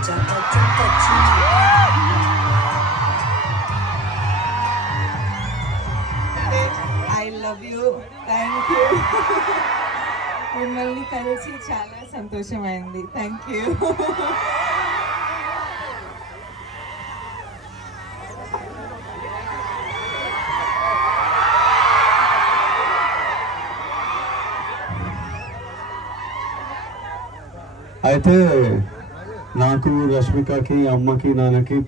I love you, thank you. మిమ్మల్ని కలిసి చాలా సంతోషమైంది. Thank you. అయితే నాకు రష్మికకి అమ్మకి నాన్నకి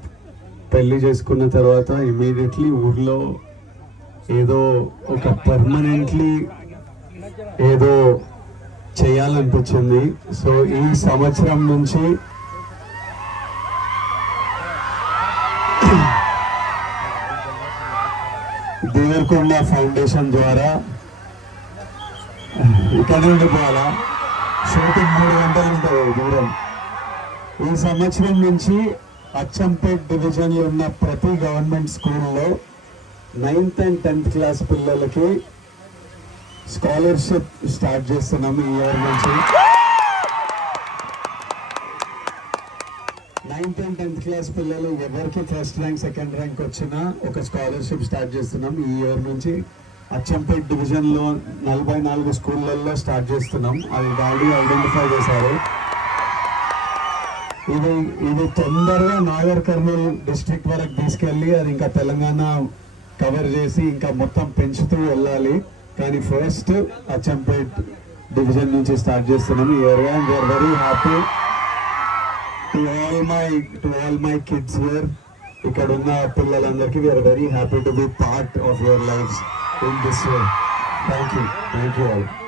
పెళ్లి చేసుకున్న తర్వాత ఇమీడియట్లీ ఊర్లో ఏదో ఒక పర్మనెంట్లీ ఏదో చేయాలనిపించింది. సో ఈ సంవత్సరం నుంచి దేవరకొండ ఫౌండేషన్ ద్వారా ఇక్కడ ఉండిపోవాలా, షూటింగ్ 3 గంటలు ఉంటుంది దూరం. ఈ సంవత్సరం నుంచి అచ్చంపేట్ డివిజన్లో ఉన్న ప్రతి గవర్నమెంట్ స్కూల్లో 9th and 10th క్లాస్ పిల్లలకి స్కాలర్షిప్ స్టార్ట్ చేస్తున్నాము ఈ ఇయర్ నుంచి. 9th and 10th క్లాస్ పిల్లలు ఎవరికి ఫస్ట్ ర్యాంక్ సెకండ్ ర్యాంక్ వచ్చినా ఒక స్కాలర్షిప్ స్టార్ట్ చేస్తున్నాం ఈ ఇయర్ నుంచి. అచ్చంపేట్ డివిజన్లో 44 స్కూళ్ళల్లో స్టార్ట్ చేస్తున్నాం. అది ఆల్రెడీ ఐడెంటిఫై చేశారు. ఇది తొందరగా నాగర్ కర్నూల్ డిస్ట్రిక్ట్ వరకు తీసుకెళ్ళి అది ఇంకా తెలంగాణ కవర్ చేసి ఇంకా మొత్తం పెంచుతూ వెళ్ళాలి. కానీ ఫస్ట్ అచ్చంపేట్ డివిజన్ నుంచి స్టార్ట్ చేస్తున్నాం ఈ year. And we are very happy to all my kids here. ఇక్కడ ఉన్న పిల్లలందరికీ we are very happy to be part of your lives in this way. Thank you all.